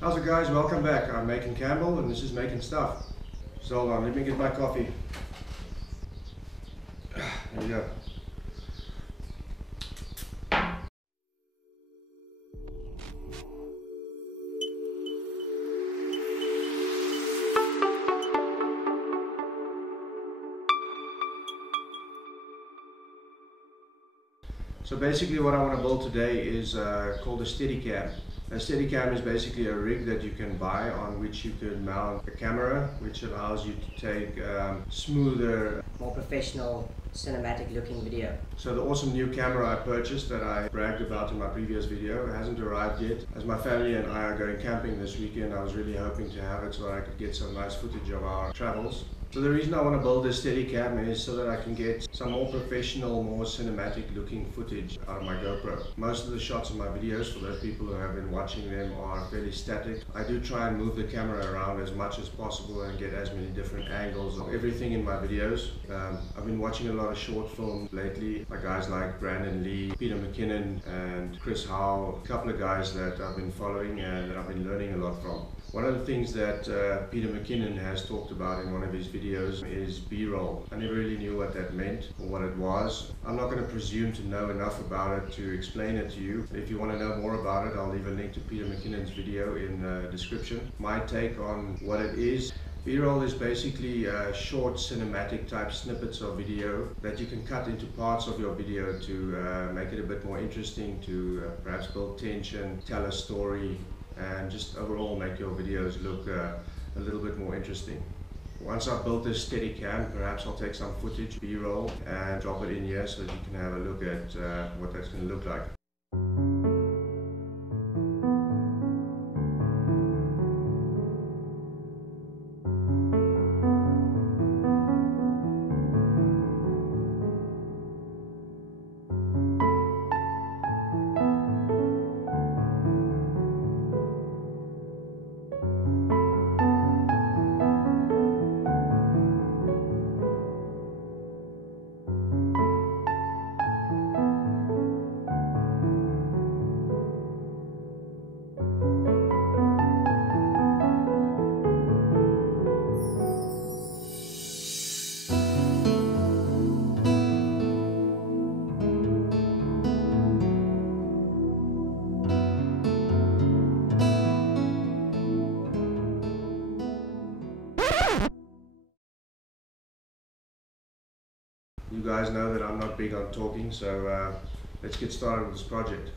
How's it guys? Welcome back. I'm Making Campbell and this is Making Stuff. So hold on, let me get my coffee. There we go. So basically what I want to build today is called a SteadiCam. A SteadiCam is basically a rig that you can buy on which you can mount a camera which allows you to take smoother, more professional, cinematic looking video. So the awesome new camera I purchased that I bragged about in my previous video hasn't arrived yet. As my family and I are going camping this weekend, I was really hoping to have it so that I could get some nice footage of our travels. So the reason I want to build this SteadiCam is so that I can get some more professional, more cinematic looking footage out of my GoPro. Most of the shots in my videos, for those people who have been watching them, are fairly static. I do try and move the camera around as much as possible and get as many different angles of everything in my videos. I've been watching a lot of short films lately by guys like Brandon Lee, Peter McKinnon and Chris Howe, a couple of guys that I've been following and that I've been learning a lot from. One of the things that Peter McKinnon has talked about in one of his videos is B-roll. I never really knew what that meant or what it was. I'm not going to presume to know enough about it to explain it to you. If you want to know more about it, I'll leave a link to Peter McKinnon's video in the description. My take on what it is. B-roll is basically short cinematic type snippets of video that you can cut into parts of your video to make it a bit more interesting, to perhaps build tension, tell a story, and just overall make your videos look a little bit more interesting. Once I've built this SteadiCam, perhaps I'll take some footage, B-roll, and drop it in here so that you can have a look at what that's going to look like. You guys know that I'm not big on talking, so let's get started with this project.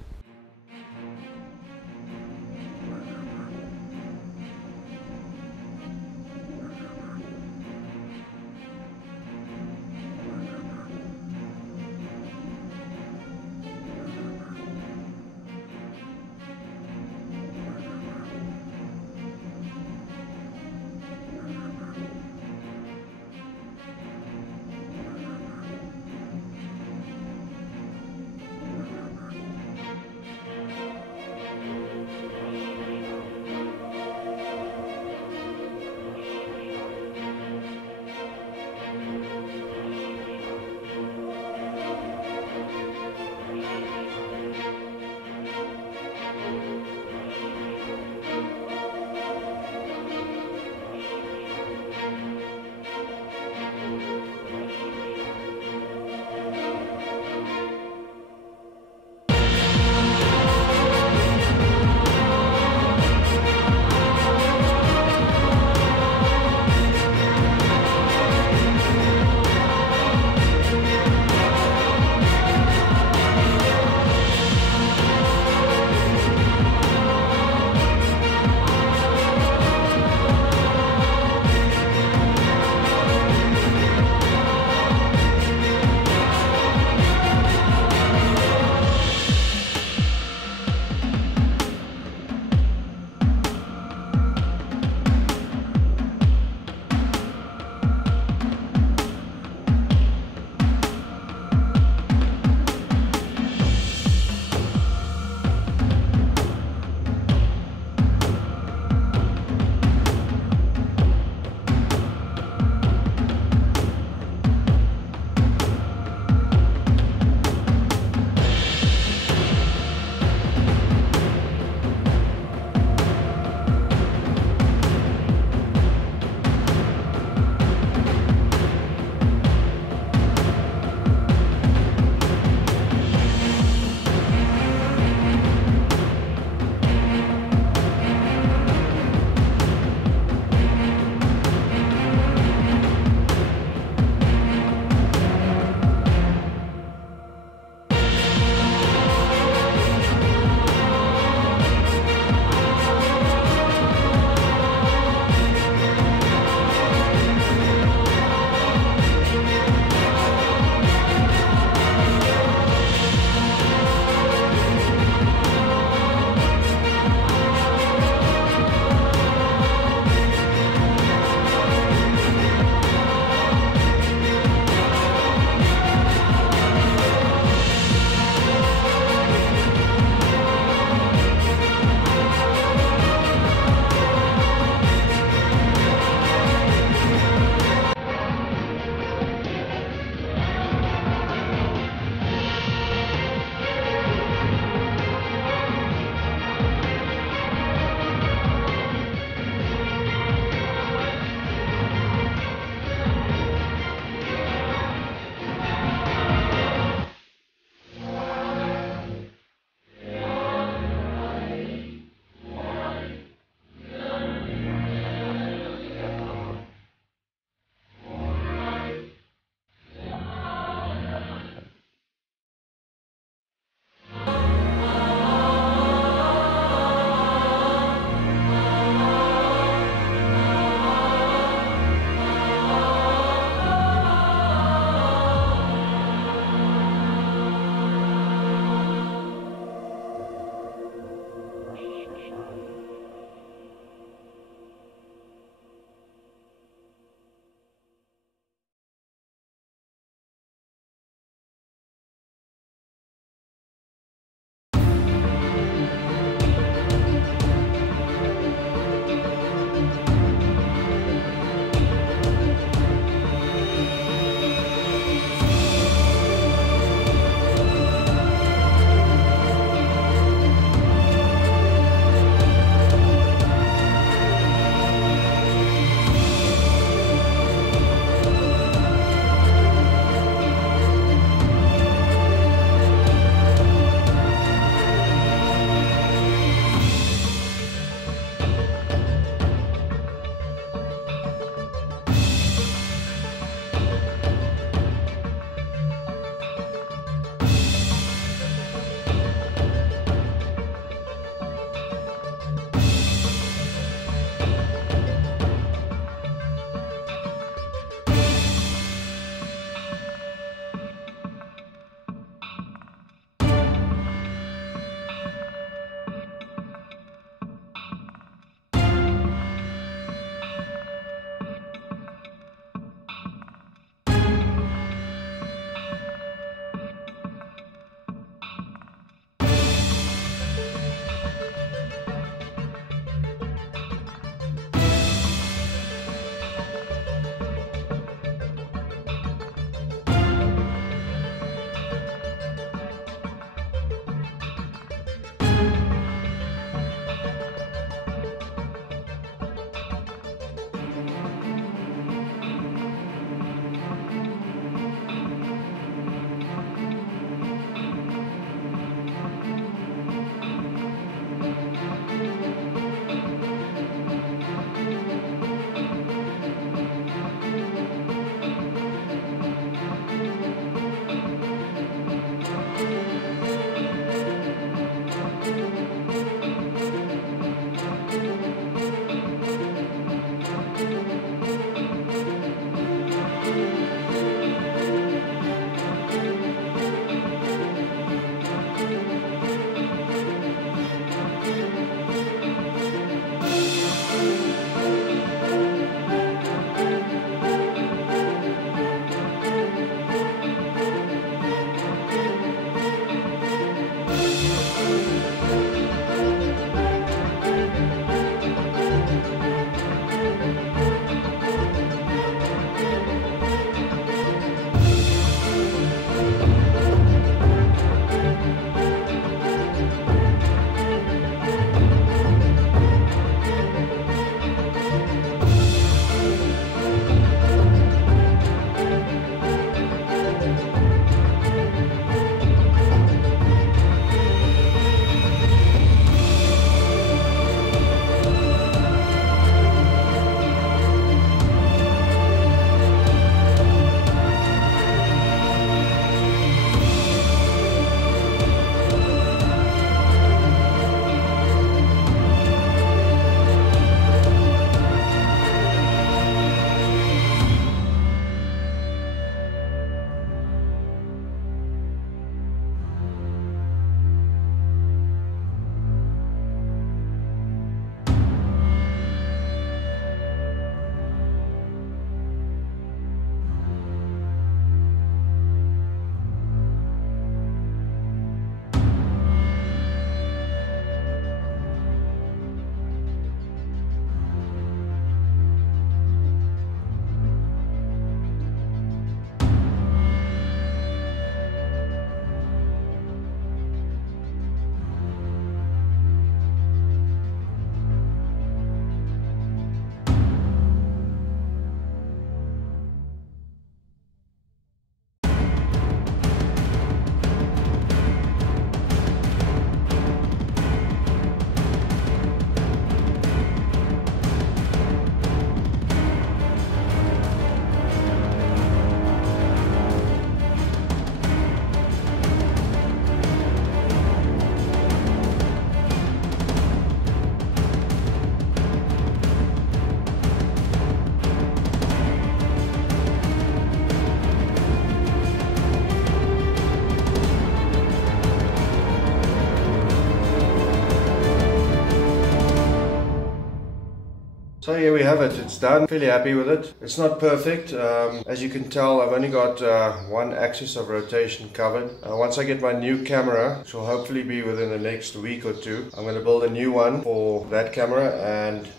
So here we have it, it's done. Fairly happy with it. It's not perfect. As you can tell, I've only got one axis of rotation covered. Once I get my new camera, which will hopefully be within the next week or two, I'm going to build a new one for that camera, and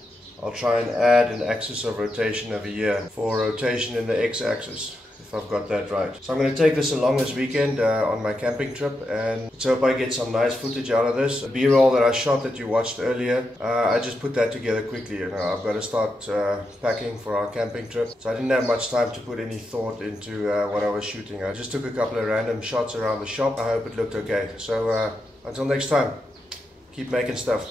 I'll try and add an axis of rotation every year for rotation in the x-axis, if I've got that right. So I'm going to take this along this weekend on my camping trip, and let's hope I get some nice footage out of this. The B-roll that I shot that you watched earlier, I just put that together quickly. You know, I've got to start packing for our camping trip, so I didn't have much time to put any thought into what I was shooting. I just took a couple of random shots around the shop. I hope it looked okay. So until next time, keep making stuff.